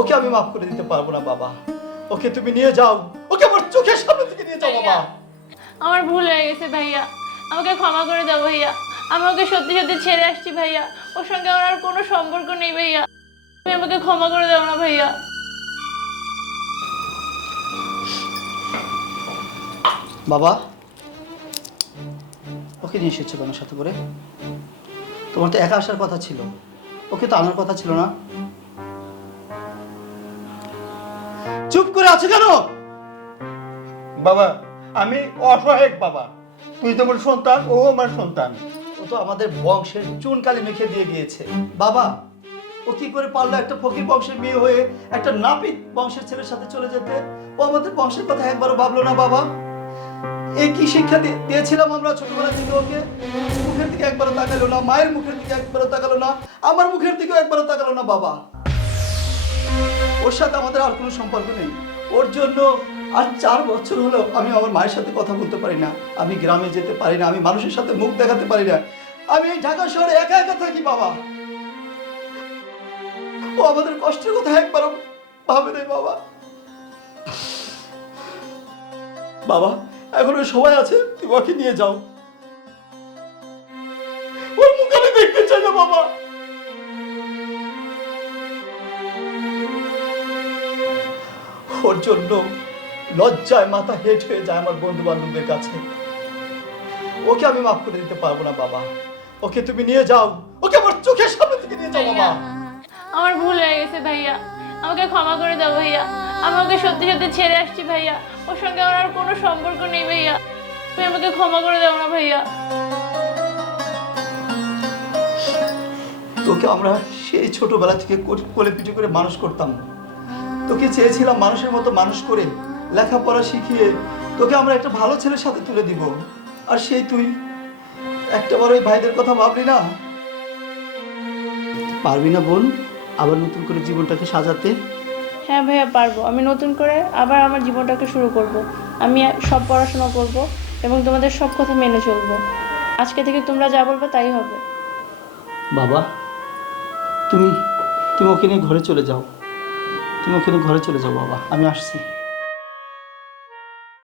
ওকে আমি মাফ করে দিতে পারবো না বাবা। ওকে তুমি নিয়ে যাও, ওকে আমার চোখের সামনে থেকে নিয়ে যাও বাবা। আমার ভুল হয়ে গেছে ভাইয়া, আমাকে ক্ষমা করে দাও ভাইয়া। আমি ওকে সত্যি সত্যি ছেড়ে আসছি ভাইয়া, ওর সঙ্গে আমার আর কোনো সম্পর্ক নেই ভাইয়া। তুমি আমাকে ক্ষমা করে দাও না ভাইয়া। বাবা, ওকে নিয়ে এসেছো আমার সাথে করে? তোমার তো একা আসার কথা ছিল, ওকে তো আনার কথা ছিল না। চুপ করে আছো কেন? বাবা আমি অসহায় বাবা, তুই তো আমার সন্তান, ও আমার সন্তান। ও তো আমাদের বংশের চুনকালি মেখে দিয়ে গিয়েছে বাবা। ও কি করে পারলো একটা ফকির বংশের মেয়ে হয়ে একটা নাপিত বংশের ছেলের সাথে চলে যেতে? ও আমাদের বংশের কথা একবারও ভাবলো না বাবা। এই কি শিক্ষা দিয়েছিলাম আমরা ছোটবেলা থেকে ওকে? মুখের দিকে একবারও তাকালো না, মায়ের মুখের দিকে একবারও তাকালো না, আমার মুখের দিকেও একবারও তাকালো না বাবা। ওর সাথে আমাদের আর কোনো সম্পর্ক নেই। ওর জন্য আর 4 বছর হলো আমি আমার মায়ের সাথে কথা বলতে পারি না, আমি গ্রামে যেতে পারি না, আমি মানুষের সাথে মুখ দেখাতে পারি না, আমি এই ঢাকা শহরে একা একা থাকি বাবা। ও আমাদের কষ্টের কথা একবারও ভাবে নেই বাবা। বাবা এখনো সময় আছে, তুমি ওকে নিয়ে যাও। ওর মুখ আমি দেখতে চাই না বাবা। ওর জন্য লজ্জায় মাথা হেট হয়ে যায় আমার বন্ধু বান্ধবদের কাছে। ওকে আমি মাফ করে দিতে পারবো না বাবা। ওকে তুমি নিয়ে যাও, ওকে আমার চোখের সামনে থেকে নিয়ে যাও বাবা। আমার ভুল হয়ে গেছে ভাইয়া, আমাকে ক্ষমা করে দাও ভাইয়া। আমি ওকে সত্যি সত্যি ছেড়ে আসছি ভাইয়া, ওর সঙ্গে আমার আর কোনো সম্পর্ক নেই ভাইয়া। তুমি আমাকে ক্ষমা করে দাও না ভাইয়া। তোকে আমরা সেই ছোটবেলা থেকে কোলে পিঠে করে মানুষ করতাম। তোকে চেয়েছিলাম মানুষের মতো মানুষ করে লেখাপড়া শিখিয়ে তোকে আমরা একটা ভালো ছেলের সাথে তুলে দিব, আর সেই তুই একটাবার ওই ভাইদের কথা ভাবলি না? পারবি না বোন আবার নতুন করে জীবনটাকে সাজাতে? হ্যাঁ ভাইয়া পারবো, আমি নতুন করে আবার আমার জীবনটাকে শুরু করব। আমি সব পড়াশোনা করব এবং তোমাদের সব কথা মেনে চলবো। আজকে থেকে তোমরা যা বলবে তাই হবে। বাবা তুমি তুমি ওকে নিয়ে ঘরে চলে যাও, তুমি ওকে নিয়ে ঘরে চলে যাও বাবা, আমি আসছি।